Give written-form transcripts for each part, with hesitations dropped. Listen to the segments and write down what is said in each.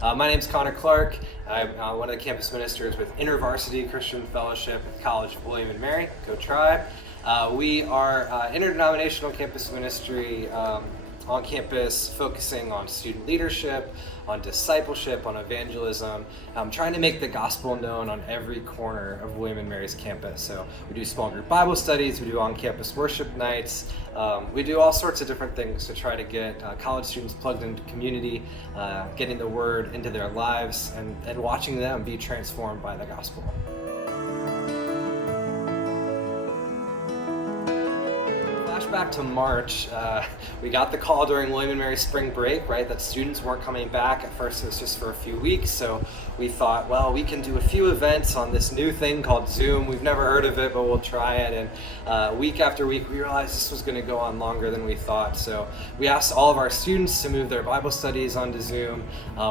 My name's Connor Clark. I'm one of the campus ministers with InterVarsity Christian Fellowship at the College of William and Mary. Go Tribe. We are interdenominational campus ministry on campus, focusing on student leadership, on discipleship, on evangelism, trying to make the gospel known on every corner of William and Mary's campus. So we do small group Bible studies, we do on-campus worship nights, we do all sorts of different things to try to get college students plugged into community, getting the word into their lives, and watching them be transformed by the gospel. Back to March, we got the call during William and Mary spring break, right, that students weren't coming back. At first it was just for a few weeks, so we thought, well, we can do a few events on this new thing called Zoom. We've never heard of it, but we'll try it. And week after week, we realized this was going to go on longer than we thought. So we asked all of our students to move their Bible studies onto Zoom.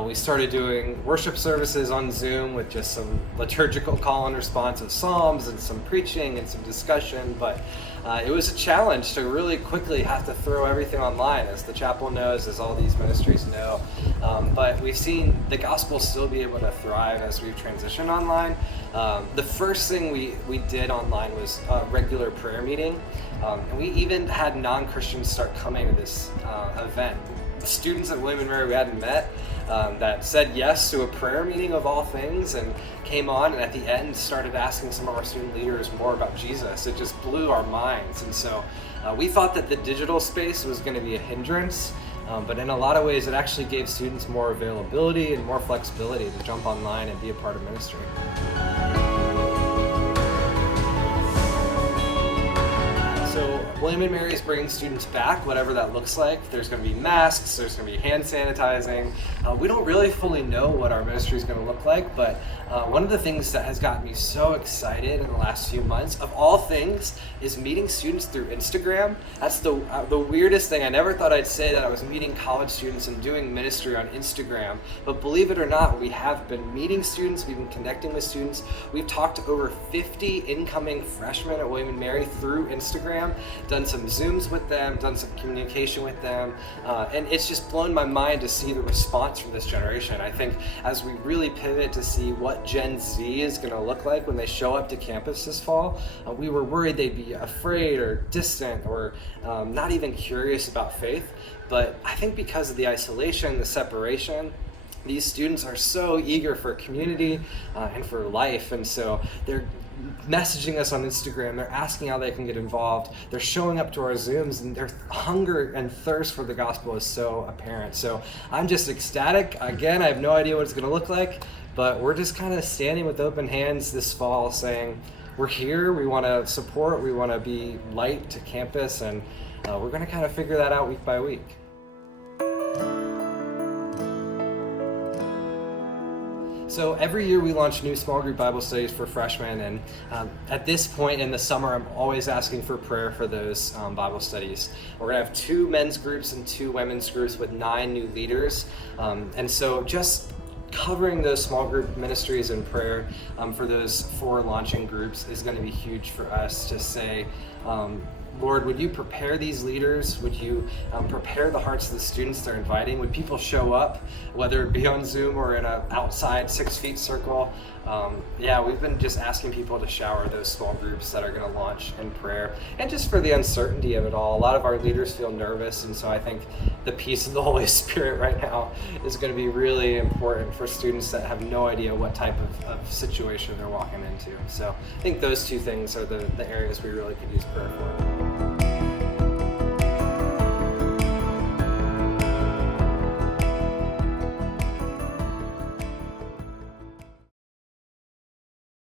We started doing worship services on Zoom with just some liturgical call and response of Psalms and some preaching and some discussion, but it was a challenge to really quickly have to throw everything online, as the chapel knows, as all these ministries know. But we've seen the gospel still be able to thrive as we've transitioned online. The first thing we did online was a regular prayer meeting. And we even had non-Christians start coming to this event. The students at William and Mary we hadn't met that said yes to a prayer meeting of all things and came on, and at the end started asking some of our student leaders more about Jesus. It just blew our minds. And so we thought that the digital space was going to be a hindrance, but in a lot of ways it actually gave students more availability and more flexibility to jump online and be a part of ministry. So William and Mary is bringing students back, whatever that looks like. There's going to be masks, there's going to be hand sanitizing. We don't really fully know what our ministry is going to look like, but one of the things that has gotten me so excited in the last few months, of all things, is meeting students through Instagram. That's the weirdest thing. I never thought I'd say that I was meeting college students and doing ministry on Instagram, but believe it or not, we have been meeting students, we've been connecting with students. We've talked to over 50 incoming freshmen at William and Mary through Instagram, done some Zooms with them, done some communication with them, and it's just blown my mind to see the response from this generation. I think as we really pivot to see what Gen Z is going to look like when they show up to campus this fall, we were worried they'd be afraid or distant or not even curious about faith. But I think because of the isolation, the separation, these students are so eager for community and for life, and so they're messaging us on Instagram, they're asking how they can get involved, they're showing up to our Zooms, and their hunger and thirst for the gospel is so apparent. So I'm just ecstatic. Again, I have no idea what it's going to look like, but we're just kind of standing with open hands this fall saying, we're here, we want to support, we want to be light to campus, and we're going to kind of figure that out week by week. So every year we launch new small group Bible studies for freshmen, and at this point in the summer I'm always asking for prayer for those Bible studies. We're going to have 2 men's groups and 2 women's groups with 9 new leaders, and so just covering those small group ministries in prayer for those 4 launching groups is going to be huge for us to say, Lord, would you prepare these leaders? Would you prepare the hearts of the students they're inviting? Would people show up, whether it be on Zoom or in an outside 6 feet circle? We've been just asking people to shower those small groups that are going to launch in prayer. And just for the uncertainty of it all, a lot of our leaders feel nervous, and so I think the peace of the Holy Spirit right now is going to be really important for students that have no idea what type of situation they're walking into. So I think those 2 things are the areas we really could use prayer for.